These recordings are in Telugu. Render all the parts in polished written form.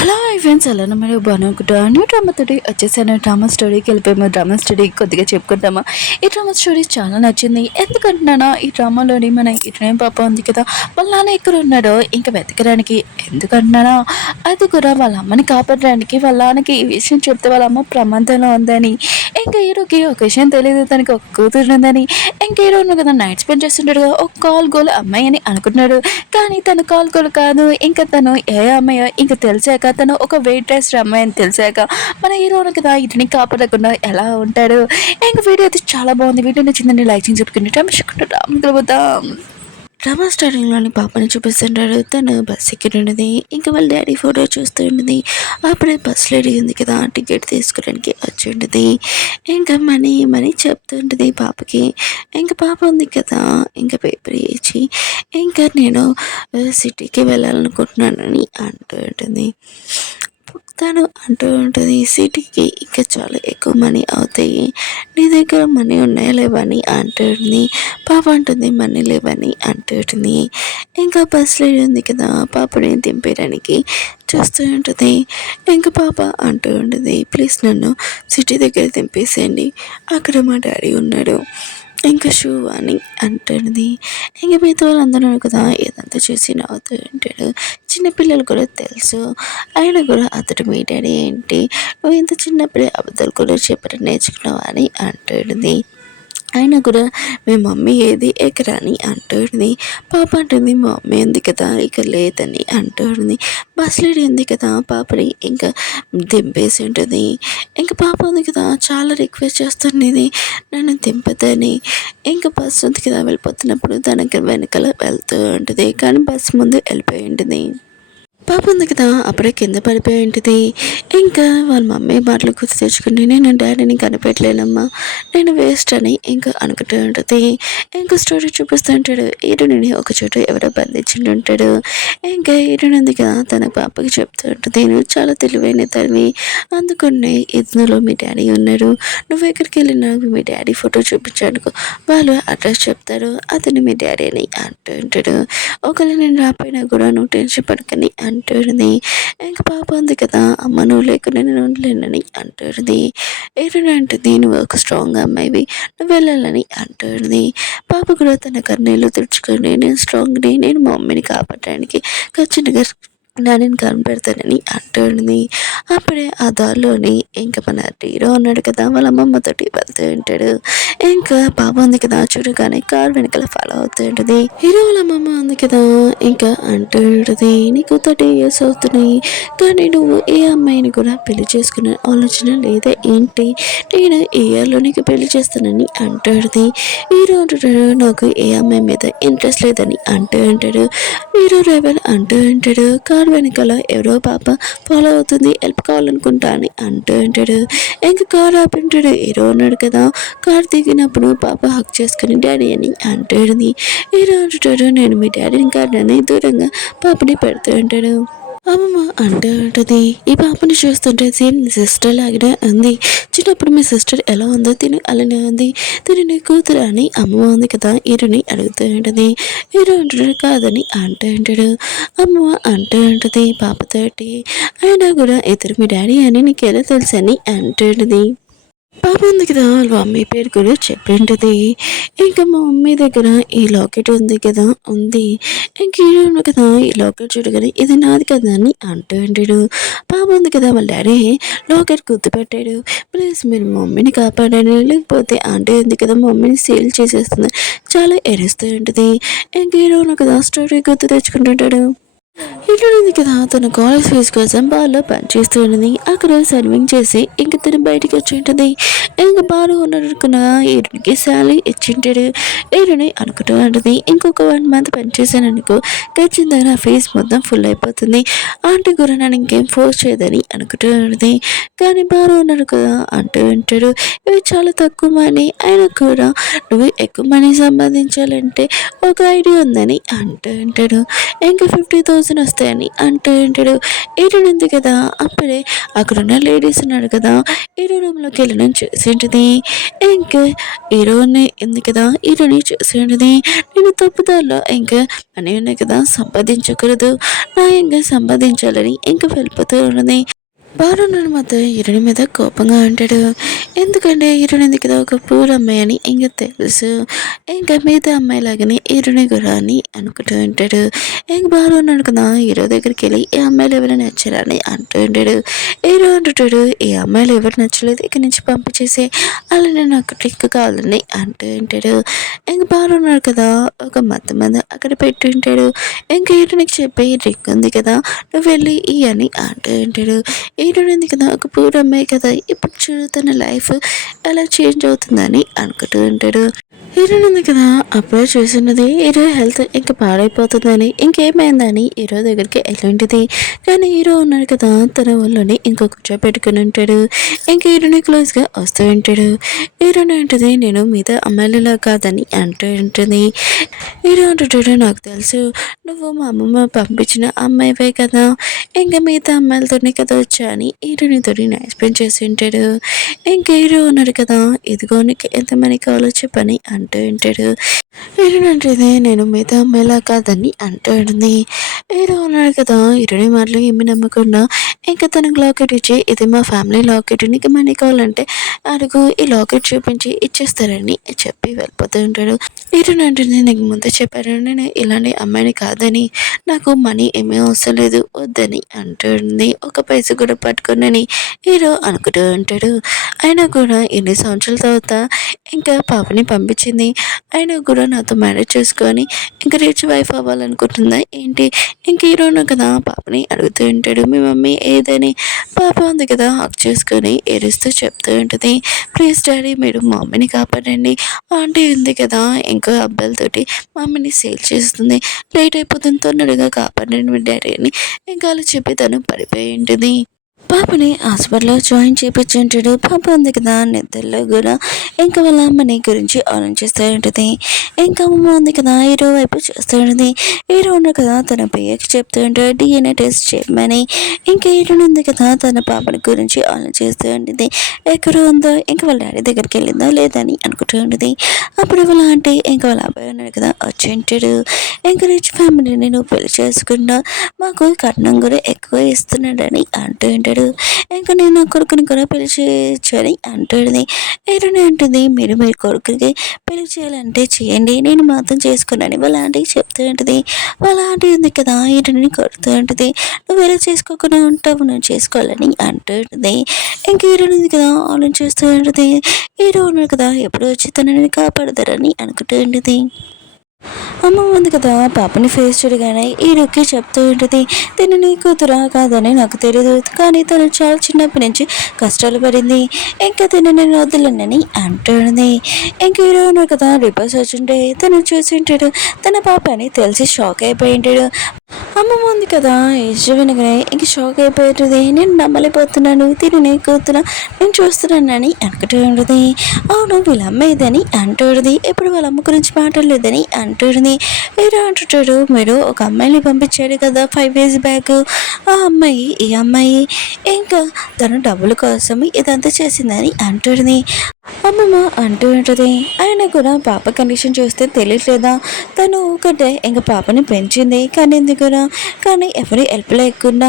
హలో హాయ్ ఫ్రెండ్స్ ఎలా మరి బాగునుకుంటా న్యూ డ్రామా తోటి వచ్చేసాను. డ్రామా స్టోరీకి వెళ్ళిపోయాము. డ్రామా స్టోరీ కొద్దిగా చెప్పుకుంటామా. ఈ డ్రామా స్టోరీ చాలా నచ్చింది. ఎందుకంటున్నానా ఈ డ్రామాలోని మన ఇటునే పాప ఉంది కదా, వాళ్ళ నాన్న ఎక్కడ ఉన్నాడో ఇంకా వెతకడానికి. ఎందుకంటున్నానా అది కూడా వాళ్ళ అమ్మని కాపాడడానికి వాళ్ళ నాన్నకి ఈ విషయం చెప్తే వాళ్ళ అమ్మ ప్రమాదంలో ఉందని. ఇంకా హీరోకి ఒక విషయం తెలియదు, తనకి ఒక కూతురు ఉందని. ఇంకా హీరో ఉన్నాడు కదా, నైట్ స్పెండ్ చేస్తుంటాడు కదా, ఒక కాల్ గోల్ అమ్మాయి అని అనుకుంటున్నాడు. కానీ తను కాల్ గోల్ కాదు, ఇంకా తను ఏ అమ్మాయో ఇంకా తెలిసాక, తను ఒక వెయిట్రెస్ అమ్మాయి అని తెలిసాక మన హీరోను కదా ఇటుని కాపాడకుండా ఎలా ఉంటాడు. ఇంక వీడియో అయితే చాలా బాగుంది. వీడియో నచ్చిందని లైక్ చేసి చెప్పుకుంటే డ్రామా స్టార్టింగ్లోని పాపని చూపిస్తుంటాడు. తను బస్ ఎక్కినది, ఇంకా వాళ్ళ డాడీ ఫోటో చూస్తూ ఉన్నది. అప్పుడే బస్ లేడీ ఉంది కదా, టికెట్ తీసుకోవడానికి వచ్చి ఉంటుంది. ఇంకా మనీ మనీ చెప్తుంటుంది పాపకి. ఇంకా పాప ఉంది కదా, ఇంకా పేపర్ ఇచ్చి ఇంకా నేను సిటీకి వెళ్ళాలనుకుంటున్నానని అంటూ ఉంటుంది. తను అంటూ ఉంటుంది, సిటీకి ఇంకా చాలా ఎక్కువ మనీ అవుతాయి, నీ దగ్గర మనీ ఉన్నాయా లేవని అంటుంది. పాప అంటుంది మనీ లేవని అంటుంది. ఇంకా బస్సులో ఉంది కదా, పాపని దింపేయడానికి చూస్తూ ఉంటుంది. ఇంకా పాప అంటూ ఉంటుంది, ప్లీజ్ నన్ను సిటీ దగ్గర దింపేసేయండి, అక్కడ మా డాడీ ఉన్నాడు, ఇంకా షూ అని అంటుంది. ఇంక మిగతా వాళ్ళందరూ కదా ఏదంతా చూసి నవ్వుతూ ఉంటాడు. చిన్నపిల్లలు కూడా తెలుసు, అయినా కూడా అతడు మీ డాడీ ఏంటి, నువ్వు ఇంత చిన్నప్పుడే అబద్ధాలు కూడా చెప్పడం నేర్చుకున్నావా అని అంటుంది. అయినా కూడా మీ మమ్మీ ఏది ఎక్కడని అంటుంది. పాప అంటుంది మా మమ్మీ ఉంది కదా ఇక లేదని అంటుంది. బస్ లేడీ ఉంది కదా పాపని ఇంకా దింపేసి ఉంటుంది. ఇంకా పాప ఉంది కదా చాలా రిక్వెస్ట్ చేస్తుంది నన్ను దింపదని. ఇంకా బస్సు ఉంది కదా వెళ్ళిపోతున్నప్పుడు తనకి వెనకాల వెళ్తూ ఉంటుంది, కానీ బస్సు ముందు వెళ్ళిపోయి ఉంటుంది. పాప ఉంది కదా అప్పుడే కింద పడిపోయి ఉంటుంది. ఇంకా వాళ్ళ మమ్మీ మాటలు గుర్తు తెచ్చుకుని నేను డాడీని కనిపెట్టలేనమ్మా, నేను వేస్ట్ అని ఇంకా అనుకుంటూ ఉంటుంది. ఇంకా స్టోరీ చూపిస్తూ ఉంటాడు. ఈరుని ఒక చోట ఎవరో బంధించి ఉంటాడు. ఇంకా ఈరుని ఉంది కదా తన పాపకి చెప్తూ ఉంటుంది, నువ్వు చాలా తెలివైన తల్లి, అందుకనే ఇందులో మీ డాడీ ఉన్నారు, నువ్వు ఎక్కడికి వెళ్ళినా మీ డాడీ ఫోటో చూపించాడు, వాళ్ళు అడ్రస్ చెప్తారు, అతను మీ డాడీ అని అంటూ ఉంటాడు. ఒకవేళ నేను రాపోయినా కూడా నువ్వు టెన్షన్ పడకని అంటుంది. ఇంకా పాప ఉంది కదా అమ్మ నువ్వు లేకుండా నేను ఉండలేనని అంటుంది. ఏంటంటే నువ్వు ఒక స్ట్రాంగ్ అమ్మాయివి, నువ్వు వెళ్ళాలని అంటుంది. పాప కూడా తన కన్నీళ్ళు తుడుచుకొని నేను స్ట్రాంగ్ని, నేను మా మమ్మీని కాపాడడానికి ఖచ్చితంగా నాన్నని కనిపెడతానని అంటుంది. అప్పుడే ఆ దారిలోని ఇంకా మన హీరో ఉన్నాడు కదా వాళ్ళ అమ్మమ్మతోటి వెళ్తూ ఉంటాడు. ఇంకా పాప ఉంది కదా చూడగానే కారు వెనకాల ఫాలో అవుతూ ఉంటుంది. హీరో వాళ్ళ అమ్మమ్మ ఉంది కదా ఇంకా అంటూ ఉంటుంది, నీకు 30 years అవుతున్నాయి కానీ నువ్వు ఏ అమ్మాయిని కూడా పెళ్లి చేసుకునే ఆలోచన లేదా ఏంటి, నేను ఈ ఇయర్లో నీకు పెళ్లి చేస్తానని అంటాడు. హీరో అంటాడు నాకు ఏ అమ్మాయి మీద ఇంట్రెస్ట్ లేదని అంటూ ఉంటాడు. హీరో డ్రైవర్ అంటూ ఉంటాడు, కారు వెనకాల ఎవరో పాప ఫాలో అవుతుంది, హెల్ప్ కావాలనుకుంటా అని అంటూ ఉంటాడు. ఇంకా కారు ఆపింటాడు. హీరో ఉన్నాడు కదా, కారు దిగినప్పుడు పాప హక్ చేసుకుని డాడీ అని అంటాడు. హీరో అంటాడు నేను మీ డాడీని కాదని దూరంగా పాపని పెడుతూ ఉంటాడు. అమ్మమ్మ అంటూ ఉంటుంది, ఈ పాపని చూస్తుంటే సేమ్ సిస్టర్ లాగానే ఉంది, చిన్నప్పుడు మీ సిస్టర్ ఎలా ఉందో తిను అలానే ఉంది, తిని నీ కూతురు అని అమ్మమ్మ ఉంది కదా హీరోని అడుగుతూ ఉంటుంది. హీరో అంటాడు కాదని అంటూ ఉంటాడు. అమ్మమ్మ అంటూ ఉంటుంది పాపతోటి, అయినా కూడా ఇద్దరు మీ డాడీ అని నీకు ఎలా తెలుసు అని అంటుంది. పాప ఉంది కదా వాళ్ళ మమ్మీ పేరు కూడా చెప్పింటుంది. ఇంకా మా మమ్మీ దగ్గర ఈ లాకెట్ ఉంది కదా ఉంది, ఇంక హీరో కదా ఈ లాకెట్ చూడగానే ఇది నాది కదా అని అంటూ ఉంటాడు. పాప ఉంది కదా వాళ్ళ డాడీ లాకెట్ గుర్తుపెట్టాడు, ప్లీజ్ మీరు మా మమ్మీని కాపాడండి లేకపోతే ఆంటీ ఉంది కదా మా మమ్మీని సేల్ చేసేస్తుంది చాలా ఎరుస్తూ ఉంటుంది. ఇంక హీరో కదా స్టోరీ గుర్తు తెచ్చుకుంటుంటాడు. ఇట్లుంది కదా తన కాలేజ్ ఫీజు కోసం బార్లో పనిచేస్తూ ఉన్నది. అక్కడ సర్వింగ్ చేసి ఇంక తను బయటికి వచ్చి ఉంటుంది. ఇంక బాగా ఉన్నట్టుకున్న ఏడునికి శాలరీ ఇచ్చింటాడు. ఏడుని అనుకుంటూ ఉంటుంది, ఇంకొక 1 month పనిచేసాననుకో ఖచ్చితంగా నా ఫీజు మొత్తం ఫుల్ అయిపోతుంది, ఆంటీ కూడా నన్ను ఇంకేం ఫోర్స్ చేయదని అనుకుంటూ ఉంటుంది. కానీ బాగా ఉన్నాడు కదా అంటూ ఉంటాడు, ఇవి చాలా తక్కువ మనీ అయినా కూడా నువ్వు ఎక్కువ మనీ సంపాదించాలంటే ఒక ఐడియా ఉందని అంటూ ఉంటాడు. ఇంకా 50,000 వస్తే వస్తాయని అంటూ ఉంటాడు. హీరోయిన్ ఉంది కదా, అప్పుడే అక్కడున్న లేడీస్ ఉన్నాడు కదా, హీరో రూమ్లోకి వెళ్ళడం చూసింటది. ఇంకా హీరోని ఉంది కదా, హీరోని చూసింటది. నేను తప్పుదారిలో ఇంకా మనీ ఉన్నాయి కదా సంపాదించకూడదు, నా ఇంకా సంపాదించాలని ఇంకా వెళ్ళిపోతూ ఉన్నది. బారున్నాడు మాత్రం హీరోని మీద కోపంగా అంటాడు. ఎందుకంటే హీరోయిన్ కదా ఒక పూర్ అమ్మాయి అని ఇంకా తెలుసు. ఇంకా మిగతా అమ్మాయి లాగానే హీరోని కూడా అని అనుకుంటూ ఉంటాడు. ఇంక బారు ఉన్నాడు కదా, హీరో దగ్గరికి వెళ్ళి ఈ అమ్మాయిలు ఎవరు నచ్చారా అని అంటూ ఉంటాడు. హీరో అంటుంటాడు, ఈ అమ్మాయిలు ఎవరు నచ్చలేదు, ఇక్కడి నుంచి పంపించేసి అలానే నాకు ట్రిక్ కావాలని అంటూ ఉంటాడు. ఇంక బారు ఉన్నాడు కదా, ఒక మంది అక్కడ పెట్టి ఉంటాడు. ఇంకా హీరోనికి చెప్పి ట్రిక్ ఉంది కదా, నువ్వు వెళ్ళి ఈ అని అంటూ ఉంటాడు. హీరోయిన్ కదా ఒక పూర్ అమ్మాయి కదా, ఇప్పుడు చూడు తన లైఫ్ ఎలా చేంజ్ అవుతుందని అనుకుంటూ ఉంటాడు. హీరోయిన్ ఉంది కదా, అప్పుడే చూసినది హీరో హెల్త్ ఇంకా పాడైపోతుందని, ఇంకేమైందని హీరో దగ్గరికి ఎలాంటిది. కానీ హీరో ఉన్నాడు కదా, తన వాళ్ళని ఇంకో కూర్చోబెట్టుకుని ఉంటాడు. ఇంకా హీరోని క్లోజ్గా వస్తూ ఉంటాడు. హీరోని అంటుంది, నేను మీద అమ్మాయిలా కాదని అంటూ ఉంటుంది. హీరో అంటుంటాడు, నాకు తెలుసు నువ్వు మా అమ్మమ్మ పంపించిన అమ్మాయివే కదా, ఇంకా మిగతా అమ్మాయిలతోనే కదా వచ్చా అని హీరోనితో ఎక్స్ప్లెయిన్ చేసి ఉంటాడు. ఇంకా హీరో ఉన్నాడు కదా, ఇదిగో నీకు ఎంతమంది కావాలో చెప్పని అంటూ ఉంటాడు. హీరోయిన్ అంటుంది, నేను మిగతా అమ్మాయిలా కాదని అంటూ ఉంటుంది. హీరో ఉన్నాడు కదా, హీరోని మాటలు ఏమి నమ్మకుండా ఇంకా తనకు లాకెట్ ఇచ్చి, ఇది మా ఫ్యామిలీ లాకెట్, నీకు మనీ కావాలంటే అడుగు, ఈ లాకెట్ చూపించి ఇచ్చేస్తారని చెప్పి వెళ్ళిపోతూ ఉంటాడు. హీరోయిన్ అంటుంది, నీకు ముందే చెప్పాను నేను ఇలాంటి అమ్మాయిని కాదని, నాకు మనీ ఏమీ అవసరం లేదు వద్దని అంటుంది. ఒక పైస కూడా పట్టుకుని హీరో అనుకుంటూ ఉంటాడు. అయినా కూడా ఎన్ని సంవత్సరాల తర్వాత ఇంకా పాపని పంపించింది, అయినా కూడా నాతో మ్యారేజ్ చేసుకొని ఇంకా రిచ్ వైఫ్ అవ్వాలనుకుంటుందా ఏంటి. ఇంక హీరోను కదా పాపని అడుగుతూ ఉంటాడు, మీ మమ్మీ ఏదని. పాప ఉంది కదా హక్ చేసుకొని ఏడుస్తూ చెప్తూ ఉంటుంది, ప్లీజ్ డాడీ మీరు మా మమ్మీని కాపాడండి, ఆంటీ ఉంది కదా ఇంకో అబ్బాయిలతోటి మమ్మీని సేల్ చేస్తుంది, లేట్ అయిపోతుంది తొందరగా కాపాడండి డాడీ అని ఇంకా అలా చెప్పి తను పడిపోయి ఉంటుంది. పాపని హాస్పిటల్లో జాయిన్ చేయించుంటాడు. పాప ఉంది కదా నిద్రలో కూడా ఇంకా వాళ్ళ అమ్మని గురించి ఆలోచిస్తూ ఉంటుంది. ఇంకా అమ్మ ఉంది కదా హీరో వైపు చూస్తూ ఉంటుంది. హీరో ఉన్న కదా తన పియ్యకి చెప్తూ ఉంటాడు DNA టెస్ట్ చేయమని. ఇంకా హీరో ఉంది కదా తన పాపని గురించి ఆలోచిస్తూ ఉంటుంది, ఎక్కడ ఉందో ఇంకా వాళ్ళ డాడీ దగ్గరికి వెళ్ళిందో లేదని అనుకుంటూ ఉంటుంది. అప్పుడు వాళ్ళ ఆంటీ ఇంకా వాళ్ళ అబ్బాయి ఉన్నాడు కదా వచ్చి ఉంటాడు. ఇంకా రిచ్ ఫ్యామిలీని నువ్వు పెళ్లి చేసుకున్నా మాకు కట్నం కూడా ఎక్కువ ఇస్తున్నాడని అంటూ ఉంటాడు. ఇంకా నేను నా కొడుకుని కూడా పెళ్లి చేయొచ్చని అంటుంది. హీరోని అంటుంది, మీరు మీ కొడుకుకి పెళ్లి చేయాలంటే చేయండి, నేను మాత్రం చేసుకున్నాను వాళ్ళ ఆంటీకి చెప్తూ ఉంటుంది. వాళ్ళ ఆంటీ ఉంది కదా హీరోని కొడుతూ ఉంటుంది, నువ్వు ఎలా చేసుకోకుండా ఉంటావు, నువ్వు చేసుకోవాలని అంటుంది. ఇంక హీరోని ఉంది కదా ఆలోచిస్తూ ఉంటుంది. హీరో ఉన్నాడు కదా ఎప్పుడు వచ్చి తనని కాపాడతారని అనుకుంటూ ఉంటుంది. అమ్మ ఉంది కదా పాపని ఫేస్ చూడగానే హీరోకి చెప్తూ ఉంటుంది, తిను నీ కూతురా కాదని నాకు తెలియదు, కానీ తను చాలా చిన్నప్పటి నుంచి కష్టాలు పడింది, ఇంకా తిను నేను వదలనని అంటుంది. ఇంక హీరో ఉన్నాడు కదా రివర్స్ వచ్చుంటే తను చూసి ఉంటాడు. తన పాప అని తెలిసి షాక్ అయిపోయి ఉంటాడు. అమ్మమ్మ ఉంది కదా ఈ వినగానే ఇంక షాక్ అయిపోతుంది. నేను నమ్మలేకపోతున్నాను, తిని నీ కూతురా నేను చూస్తున్నానని అనుకుంటూ ఉంటుంది. అవును వీళ్ళ అమ్మ ఇదని అంటుంది. ఇప్పుడు వాళ్ళ అమ్మ గురించి మాట్లాడలేదని అంటుంది. హీరో అంటుంటాడు, మీరు ఒక అమ్మాయిని పంపించాడు కదా 5 years బ్యాక్, ఆ అమ్మాయి ఈ అమ్మాయి ఇంకా తను డబ్బుల కోసం ఇదంతా చేసిందని అంటుంది. అమ్మమ్మ అంటూ ఉంటుంది, ఆయన కూడా పాప కండిషన్ చూస్తే తెలియట్లేదా, తను ఒకటే ఇంకా పాపని పెంచింది కానీ కూడా కానీ ఎవరి హెల్ప్ లేకుండా,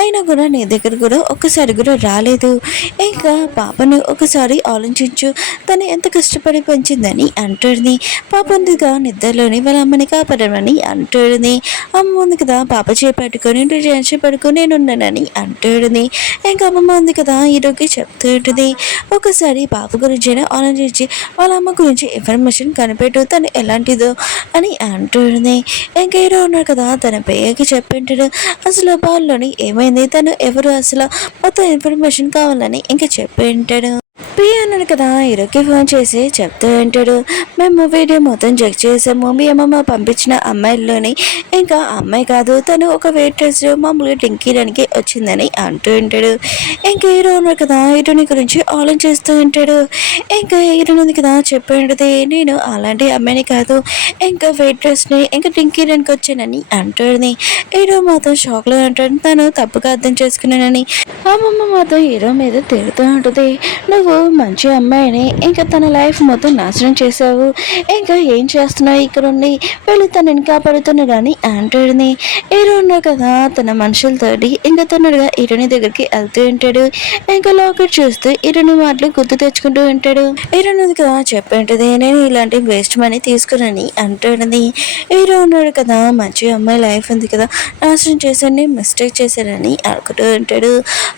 అయినా కూడా నీ దగ్గర కూడా ఒక్కసారి కూడా రాలేదు, ఇంకా పాపను ఒకసారి ఆలోచించు, తను ఎంత కష్టపడి పెంచిందని అంటుంది. పాప ఉందిగా నిద్రలోని వాళ్ళ అమ్మని కాపాడమని అంటుంది. అమ్మ ఉంది కదా పాప చేపట్టుకొని చేపట్టుకొని నేనున్నానని అంటుంది. ఇంకా అమ్మమ్మ ఉంది కదా హీరోకి చెప్తూ ఉంటుంది, ఒకసారి పాప గురించి ఆలోచించి వాళ్ళ అమ్మ గురించి ఇన్ఫర్మేషన్ కనిపెట్టు, తను ఎలాంటిదో అని అంటుంది. ఇంకా హీరో ఉన్నాడు కదా తన పేయకి చెప్పింటాడు, అసలు బాల్లోని ఏమైంది, తను ఎవరు, అసలు మొత్తం ఇన్ఫర్మేషన్ కావాలని ఇంకా చెప్పి ఉంటాడు. అన్నాను కదా హీరోకి ఫోన్ చేసి చెప్తూ ఉంటాడు, మేము వీడియో మొత్తం చెక్ చేసాము, మీ అమ్మమ్మ పంపించిన అమ్మాయిల్లోని ఇంకా అమ్మాయి కాదు, తను ఒక వెయిట్రెస్ మామూలుగా డింకీడానికి వచ్చిందని అంటూ ఉంటాడు. ఇంకా హీరో ఉన్నాడు కదా హీరోని గురించి ఆలోచిస్తూ ఉంటాడు. ఇంకా హీరోని ఉంది కదా చెప్పేది, నేను అలాంటి అమ్మాయిని కాదు, ఇంకా వెయిట్రెస్ని ఇంకా డింకీడానికి వచ్చానని అంటుంది. హీరో మాత్రం షాక్లో అంటాడు, తను తప్పుగా అర్థం చేసుకున్నానని. అమ్మమ్మ మాత్రం హీరో మీద తిడుతూ ఉంటుంది, నువ్వు మంచి అమ్మాయిని ఇంకా తన లైఫ్ మొత్తం నాశనం చేసావు, ఇంకా ఏం చేస్తున్నావు ఇక్కడ ఉండి, వెళ్ళి తనని కాపాడుతున్నాడు అని అంటాడుని. హీరో ఉన్నాడు కదా తన మనుషులతోటి ఇంకా తొందరగా హీరోని దగ్గరికి వెళ్తూ ఉంటాడు. ఇంకా లాకెట్ చూస్తూ హీరోని మాటలు గుర్తు తెచ్చుకుంటూ ఉంటాడు. హీరోని కదా చెప్పేంటది, నేను ఇలాంటి వేస్ట్ మనీ తీసుకున్నాని అంటాడని. హీరో ఉన్నాడు కదా మంచి అమ్మాయి లైఫ్ ఉంది కదా నాశనం చేశాను, మిస్టేక్ చేశానని అనుకుంటూ ఉంటాడు.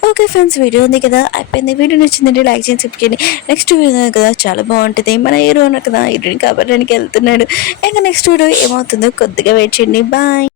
ఓకే ఫ్రెండ్స్, వీడియో ఉంది కదా అయిపోయింది. వీడియో నచ్చిందంటే లైక్ చేసి చెప్పుకోండి. నెక్స్ట్ వీడియో కదా చాలా బాగుంటుంది. మన హీరో ఉన్న కదా హీరోని కాపాడడానికి వెళ్తున్నాడు. ఇంకా నెక్స్ట్ వీడియో ఏమవుతుందో కొద్దిగా వెయిట్ చేయండి. బాయ్.